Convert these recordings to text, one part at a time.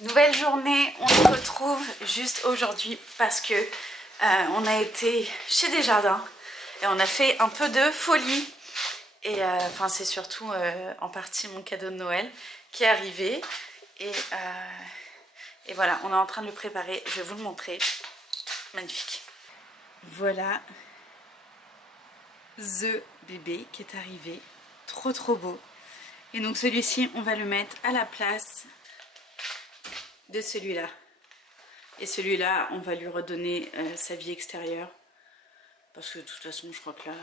Nouvelle journée, on se retrouve juste aujourd'hui parce que on a été chez Desjardins et on a fait un peu de folie. Et enfin c'est surtout en partie mon cadeau de Noël qui est arrivé. Et voilà, on est en train de le préparer, je vais vous le montrer. Magnifique. Voilà the bébé qui est arrivé, trop beau. Et donc celui-ci on va le mettre à la place de celui-là. Et celui-là on va lui redonner sa vie extérieure. Parce que de toute façon je crois que là...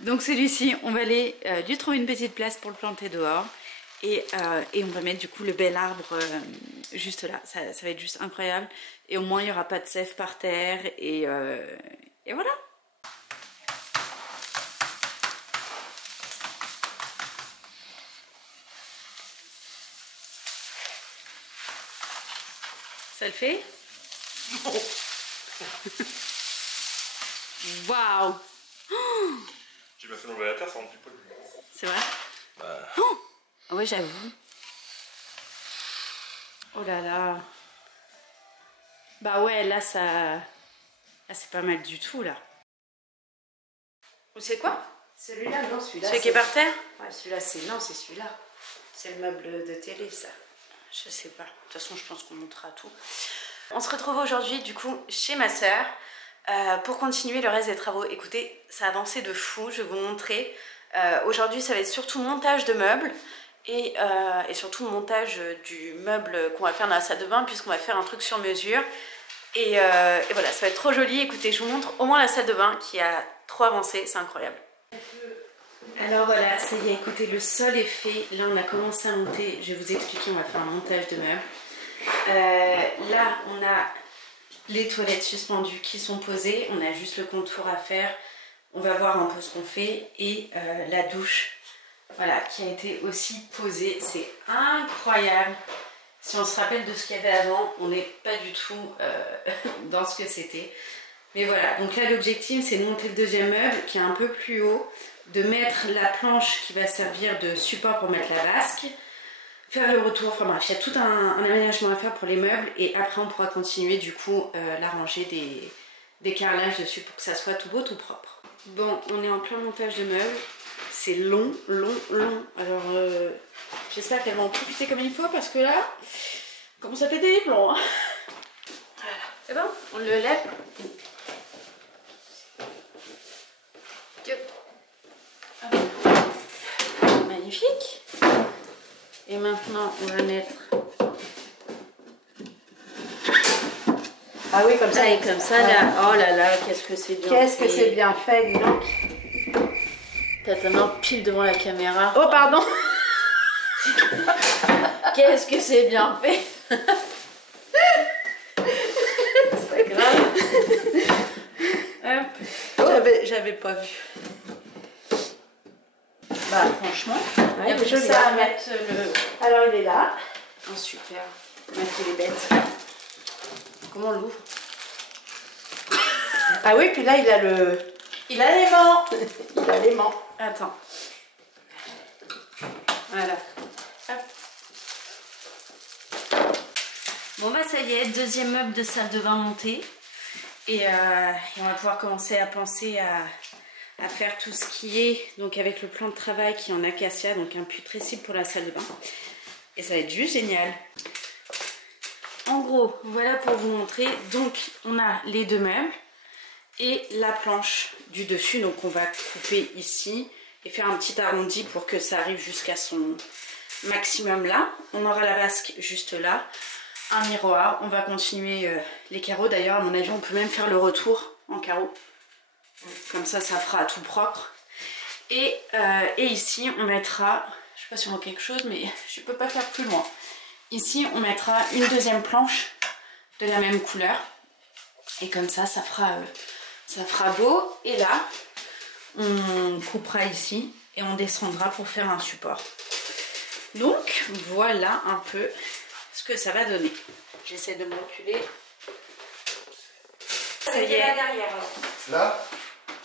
Donc celui-ci on va aller lui trouver une petite place pour le planter dehors. Et on va mettre du coup le bel arbre juste là. Ça va être juste incroyable. Et au moins il n'y aura pas de sève par terre. Et voilà. Ça le fait? Waouh! Tu m'as fait l'enlever la terre, ça rend plus poilu. C'est vrai? Oh ouais, j'avoue. Oh là là. Bah ouais, là ça... Là c'est pas mal du tout là. Vous savez quoi? Celui-là, non, celui-là. Celui qui est par terre? Ouais, celui-là, c'est... Non, c'est celui-là. C'est le meuble de télé, ça. Je sais pas. De toute façon, je pense qu'on montrera tout. On se retrouve aujourd'hui, du coup, chez ma soeur pour continuer le reste des travaux. Écoutez, ça a avancé de fou, je vais vous montrer. Aujourd'hui, ça va être surtout montage de meubles et surtout montage du meuble qu'on va faire dans la salle de bain, puisqu'on va faire un truc sur mesure. Et voilà, ça va être trop joli. Écoutez, je vous montre au moins la salle de bain qui a trop avancé, c'est incroyable. Alors voilà, ça y est, écoutez, le sol est fait. Là, on a commencé à monter. Je vais vous expliquer, on va faire un montage de meubles. Là, on a les toilettes suspendues qui sont posées. On a juste le contour à faire. On va voir un peu ce qu'on fait. Et la douche, voilà, qui a été aussi posée. C'est incroyable. Si on se rappelle de ce qu'il y avait avant, on n'est pas du tout dans ce que c'était. Mais voilà, donc là, l'objectif, c'est de monter le deuxième meuble qui est un peu plus haut, de mettre la planche qui va servir de support pour mettre la vasque, faire le retour, enfin bref, il y a tout un aménagement à faire pour les meubles et après on pourra continuer du coup la rangée des carrelages dessus pour que ça soit tout beau, tout propre. Bon, on est en plein montage de meubles, c'est long, alors j'espère qu'elles vont en profiter comme il faut parce que là, comment ça péter les plombs hein. Voilà, c'est bon, on le lève. Magnifique. Et maintenant on va mettre... Ah oui, comme ça. Et comme ça là, oh là là, qu'est-ce que c'est bien fait. Qu'est-ce que c'est bien fait, dis donc. T'as ta main pile devant la caméra. Oh, pardon. Qu'est-ce que c'est bien fait. C'est pas grave. Hop. J'avais pas vu. Bah franchement, il y a plus ça à mettre le... Alors il est là. Oh super, mettre les bêtes. Comment on l'ouvre? Ah oui, puis là il a le... Il a l'aimant. Il a l'aimant. Attends. Voilà. Hop. Bon bah ça y est, deuxième meuble de salle de bain monté. Et on va pouvoir commencer à penser à faire tout ce qui est donc avec le plan de travail qui est en acacia, donc un putrécible pour la salle de bain. Et ça va être juste génial. En gros, voilà pour vous montrer. Donc on a les deux meubles et la planche du dessus. Donc on va couper ici et faire un petit arrondi pour que ça arrive jusqu'à son maximum là. On aura la vasque juste là. Un miroir. On va continuer les carreaux. D'ailleurs, à mon avis, on peut même faire le retour en carreaux. Comme ça, ça fera tout propre. Et ici, on mettra... Je sais pas si on voit quelque chose, mais je peux pas faire plus loin. Ici, on mettra une deuxième planche de la même couleur. Et comme ça, ça fera beau. Et là, on coupera ici et on descendra pour faire un support. Donc, voilà un peu ce que ça va donner. J'essaie de me reculer. Ça y est. Là derrière. Là,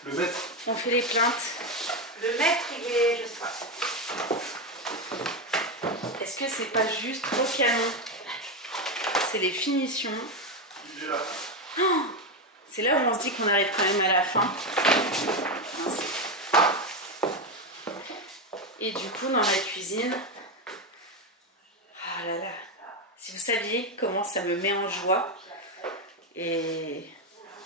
le maître. On fait les plaintes. Le maître, il est... Je sais pas. Est-ce que c'est pas juste trop canon? c'est les finitions. Oh, c'est là où on se dit qu'on arrive quand même à la fin. Et du coup, dans la cuisine, ah là là, si vous saviez comment ça me met en joie. Et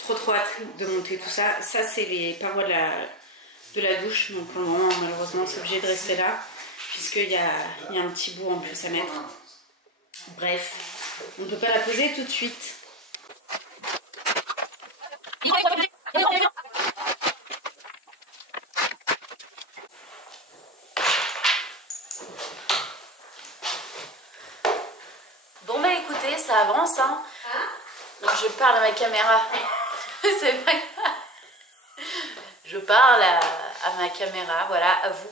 trop hâte de monter tout ça. Ça, c'est les parois de la douche. Donc pour le moment, malheureusement, c'est obligé de rester là. Puisqu'il y a un petit bout en plus à mettre. Bref, on ne peut pas la poser tout de suite. Bon bah écoutez, ça avance hein. Donc je parle à ma caméra. C'est pas grave. Je parle à ma caméra, voilà, à vous.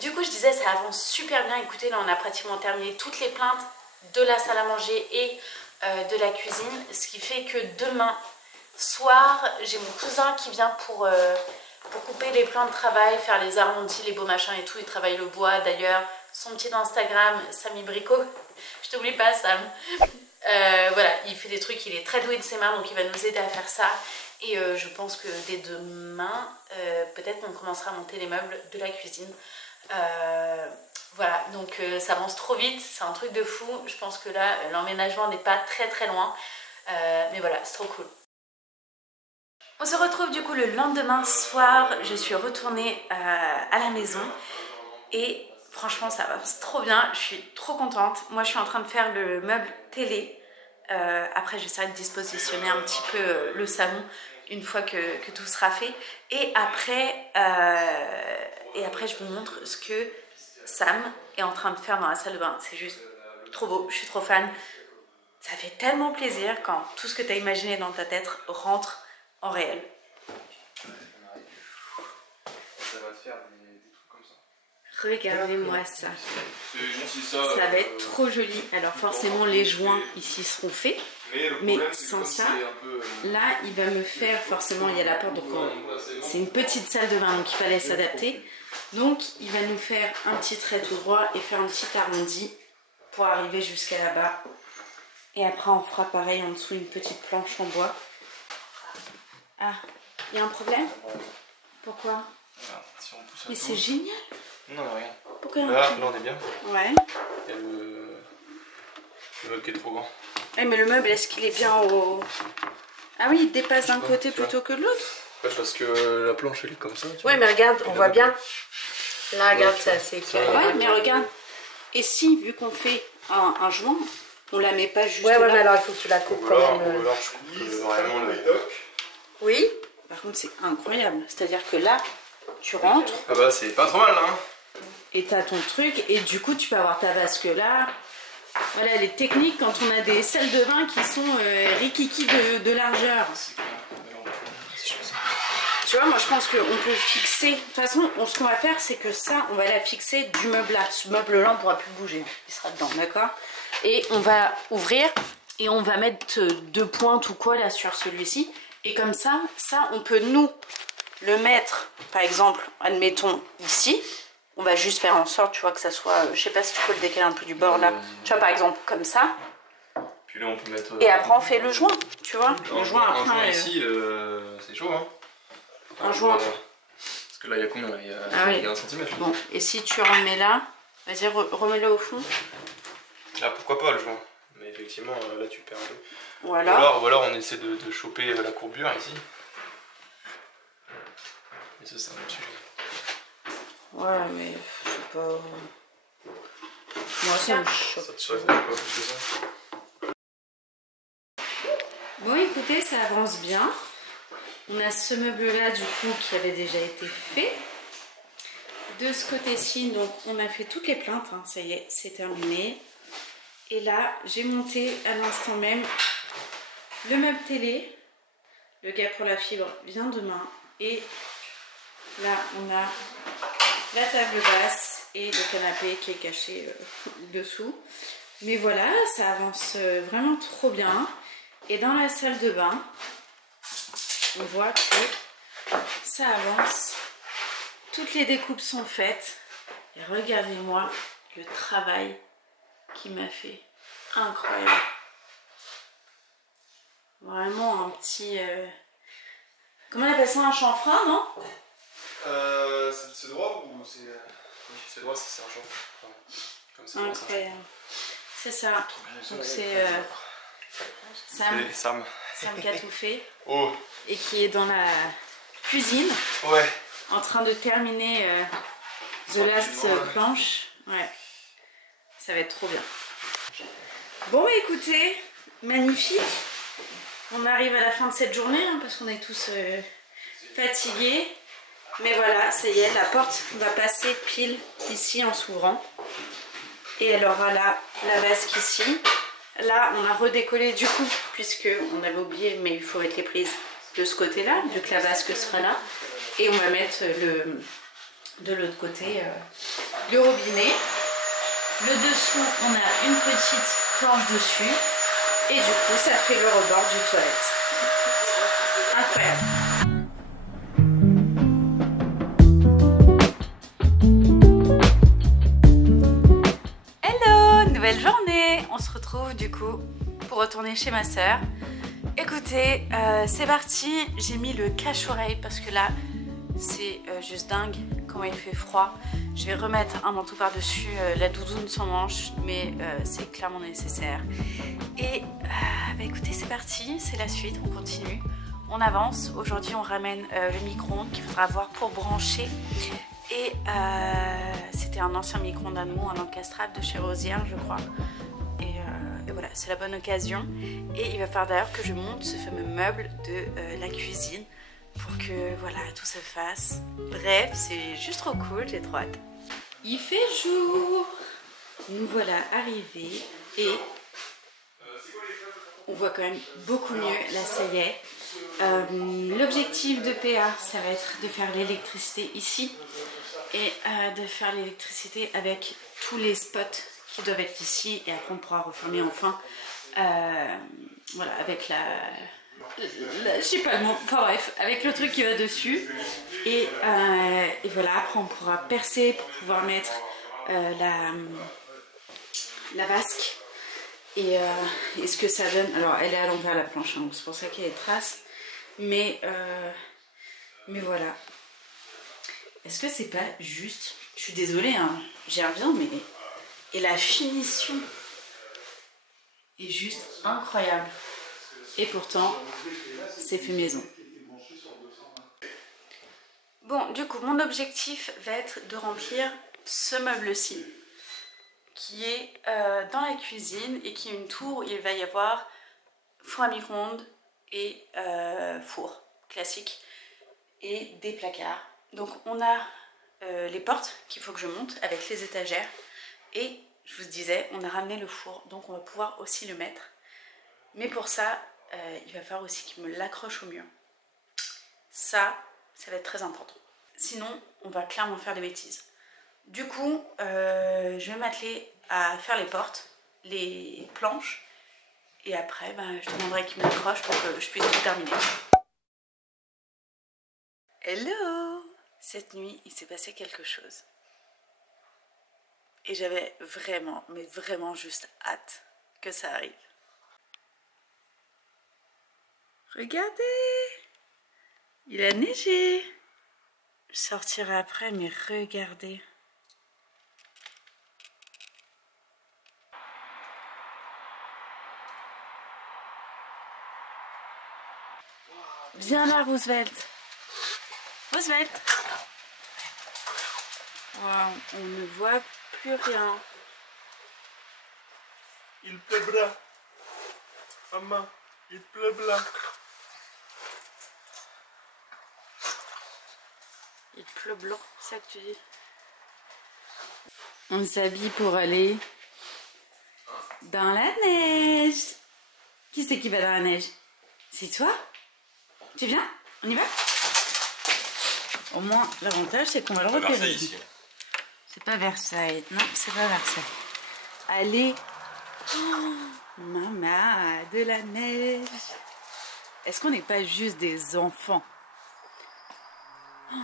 Du coup je disais ça avance super bien. Écoutez, là on a pratiquement terminé toutes les plaintes de la salle à manger et de la cuisine. Ce qui fait que demain soir, j'ai mon cousin qui vient pour couper les plans de travail, faire les arrondis, les beaux machins et tout. Il travaille le bois d'ailleurs. Son petit Instagram, Samy Bricot. Je t'oublie pas Sam. Voilà, il fait des trucs, il est très doué de ses mains, donc il va nous aider à faire ça. Et je pense que dès demain, peut-être qu'on commencera à monter les meubles de la cuisine. Voilà, donc ça avance trop vite, c'est un truc de fou. Je pense que là, l'emménagement n'est pas très loin. Mais voilà, c'est trop cool. On se retrouve du coup le lendemain soir. Je suis retournée à la maison. Et franchement, ça va trop bien. Je suis trop contente. Moi, je suis en train de faire le meuble télé. Après, j'essaierai de dispositionner un petit peu le salon une fois que tout sera fait. Et après, je vous montre ce que Sam est en train de faire dans la salle de bain. C'est juste trop beau. Je suis trop fan. Ça fait tellement plaisir quand tout ce que tu as imaginé dans ta tête rentre en réel. Ça va te faire des trucs comme ça. Regardez-moi ça. C'est gentil ça. Ça va être trop joli. Alors forcément les joints ici seront faits. Mais sans ça, là il va me faire, forcément il y a la porte, donc c'est une petite salle de bain, donc il fallait s'adapter. Donc il va nous faire un petit trait tout droit et faire un petit arrondi pour arriver jusqu'à là-bas. Et après on fera pareil en dessous, une petite planche en bois. Ah, il y a un problème? Pourquoi? Voilà, si on pousse mais c'est génial. Non, rien. Pourquoi là on est bien. Ouais. Il y a le meuble qui est trop grand. Eh, mais le meuble, est-ce qu'il est bien au... Ah oui, il dépasse d'un côté plutôt que de l'autre. Ouais, parce que la planche elle est comme ça. Ouais, mais regarde, on voit bien. Là, regarde, c'est assez carré. Ouais, mais regarde. Et si, vu qu'on fait un joint, on la met pas juste ouais, là. mais alors il faut que tu la coupes quand même. Ou alors je coupe vraiment le... Oui. Par contre, c'est incroyable. C'est-à-dire que là, tu rentres. Ah bah c'est pas trop mal hein. Et t'as ton truc, et du coup, tu peux avoir ta vasque là. Voilà, les techniques quand on a des salles de bain qui sont rikiki de largeur. Tu vois, moi je pense qu'on peut fixer. De toute façon, ce qu'on va faire, c'est que ça, on va la fixer du meuble là. Ce meuble-là, on ne pourra plus bouger. Il sera dedans, d'accord? Et on va ouvrir et on va mettre 2 pointes ou quoi là sur celui-ci. Et comme ça, on peut nous le mettre, par exemple, admettons ici. On va juste faire en sorte, tu vois, que ça soit... je sais pas si tu peux le décaler un peu du bord là. Tu vois, par exemple, comme ça. Puis là, on peut mettre... Et après, on fait le joint, tu vois. Le joint après... Un joint ici, c'est chaud, hein. Un joint. Parce que là, il y a combien? Il y a 1 cm. Bon, et si tu remets là... Vas-y, remets-le au fond. Là, pourquoi pas le joint? Mais effectivement, là, tu perds un peu. Voilà. Ou alors, on essaie de choper la courbure ici. Mais ça, c'est un autre sujet. Ouais, mais je sais pas. Moi, ça me choque. Ça te choque pas plus que ça. Bon, écoutez, ça avance bien. On a ce meuble-là, du coup, qui avait déjà été fait. De ce côté-ci, donc, on a fait toutes les plaintes. Hein, ça y est, c'est terminé. Et là, j'ai monté à l'instant même le meuble télé. Le gars pour la fibre vient demain. Et là, on a la table basse et le canapé qui est caché dessous. Mais voilà, ça avance vraiment trop bien. Et dans la salle de bain, on voit que ça avance. Toutes les découpes sont faites. Et regardez-moi le travail qu'il m'a fait. Incroyable. Vraiment un petit... Comment on appelle ça, un chanfrein, non? C'est droit ou c'est... Oui, c'est droit, c'est un champ. Enfin, comme ça, incroyable. C'est ça. Donc c'est Sam. Sam qui a tout fait. Oh. Et qui est dans la cuisine. Ouais. En train de terminer The Last planche. Ouais. Ça va être trop bien. Bon bah écoutez, magnifique. On arrive à la fin de cette journée hein, parce qu'on est tous fatigués. Mais voilà, ça y est, la porte va passer pile ici en s'ouvrant. Et elle aura là la vasque ici. Là, on a redécollé du coup, puisque on avait oublié, mais il faut mettre les prises de ce côté-là, vu que la vasque sera là. Et on va mettre de l'autre côté le robinet. Le dessous, on a une petite planche dessus. Et du coup, ça fait le rebord du toilette. Incroyable. Hello, nouvelle journée. On se retrouve du coup pour retourner chez ma soeur. Écoutez, c'est parti. J'ai mis le cache-oreille parce que là, c'est juste dingue comment il fait froid. Je vais remettre un manteau par-dessus, la doudoune sans manche, mais c'est clairement nécessaire. Et bah écoutez, c'est parti, c'est la suite, on continue, on avance. Aujourd'hui, on ramène le micro-ondes qu'il faudra avoir pour brancher. Et c'était un ancien micro-ondes à nous, un encastrable de chez Rosière, je crois. Et voilà, c'est la bonne occasion. Et il va falloir d'ailleurs que je monte ce fameux meuble de la cuisine pour que voilà tout se fasse. Bref, c'est juste trop cool, j'ai trop hâte. Il fait jour. Nous voilà arrivés et on voit quand même beaucoup mieux. Là, ça y est. L'objectif de PA, ça va être de faire l'électricité ici et de faire l'électricité avec tous les spots qui doivent être ici et après on pourra refermer enfin. Voilà, avec je sais pas le mot, enfin bref, avec le truc qui va dessus et voilà, après on pourra percer pour pouvoir mettre la vasque et ce que ça donne. Alors elle est à l'envers la planche, hein, donc c'est pour ça qu'il y a des traces, mais voilà. Est-ce que c'est pas juste, je suis désolée, hein, j'y reviens, mais et la finition est juste incroyable. Et pourtant, c'est fait maison. Bon, du coup, mon objectif va être de remplir ce meuble-ci, qui est dans la cuisine et qui est une tour où il va y avoir four à micro-ondes et four classique et des placards. Donc, on a les portes qu'il faut que je monte avec les étagères et je vous disais, on a ramené le four, donc on va pouvoir aussi le mettre. Mais pour ça, il va falloir aussi qu'il me l'accroche au mur. Ça va être très important. Sinon, on va clairement faire des bêtises. Du coup, je vais m'atteler à faire les portes, les planches. Et après, je demanderai qu'il me l'accroche pour que je puisse tout terminer. Hello! Cette nuit, il s'est passé quelque chose. Et j'avais vraiment, mais vraiment juste hâte que ça arrive. Regardez! Il a neigé! Je sortirai après, mais regardez. Viens là, Roosevelt. Roosevelt. Wow, on ne voit plus rien. Il pleuvra. Maman, il pleuvra. Il pleut blanc, c'est ça que tu dis. On s'habille pour aller dans la neige. Qui c'est qui va dans la neige? C'est toi? Tu viens? On y va? Au moins, l'avantage, c'est qu'on va le repérer. C'est pas Versailles. Non, c'est pas Versailles. Allez. Oh, maman, de la neige. Est-ce qu'on n'est pas juste des enfants? Oh,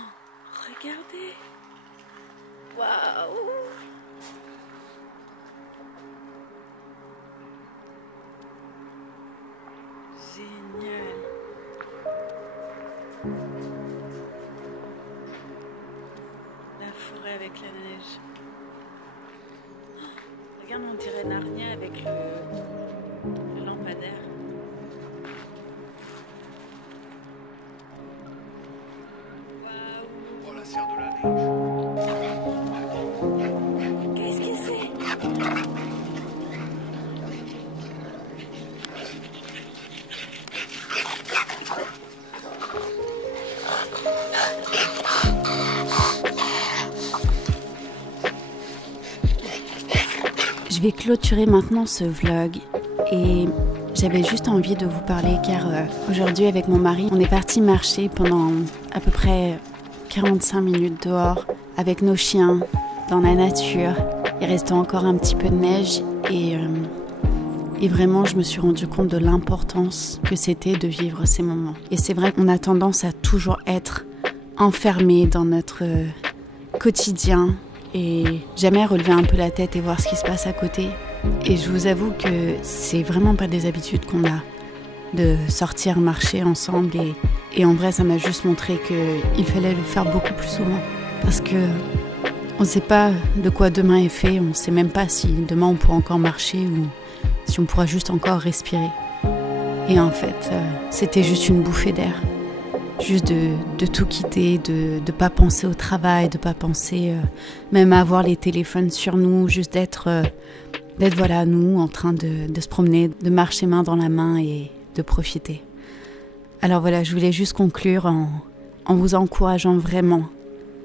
regardez. Waouh. Génial. La forêt avec la neige. Oh, regarde, on dirait Narnia avec le lampadaire. Waouh. Oh, la serre de la neige. Qu'est-ce que c'est? Je vais clôturer maintenant ce vlog et j'avais juste envie de vous parler car aujourd'hui avec mon mari, on est parti marcher pendant à peu près 45 minutes dehors avec nos chiens dans la nature. Il restait encore un petit peu de neige et vraiment je me suis rendu compte de l'importance que c'était de vivre ces moments. Et c'est vrai qu'on a tendance à toujours être enfermé dans notre quotidien et jamais relever un peu la tête et voir ce qui se passe à côté. Et je vous avoue que c'est vraiment pas des habitudes qu'on a de sortir marcher ensemble et en vrai ça m'a juste montré qu'il fallait le faire beaucoup plus souvent parce que on sait pas de quoi demain est fait, on sait même pas si demain on pourra encore marcher ou si on pourra juste encore respirer. Et en fait c'était juste une bouffée d'air. Juste de tout quitter, de ne pas penser au travail, de ne pas penser même à avoir les téléphones sur nous, juste d'être voilà, nous en train de se promener, de marcher main dans la main et de profiter. Alors voilà, je voulais juste conclure en vous encourageant vraiment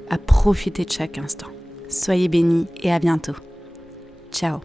à profiter de chaque instant. Soyez bénis et à bientôt. Ciao.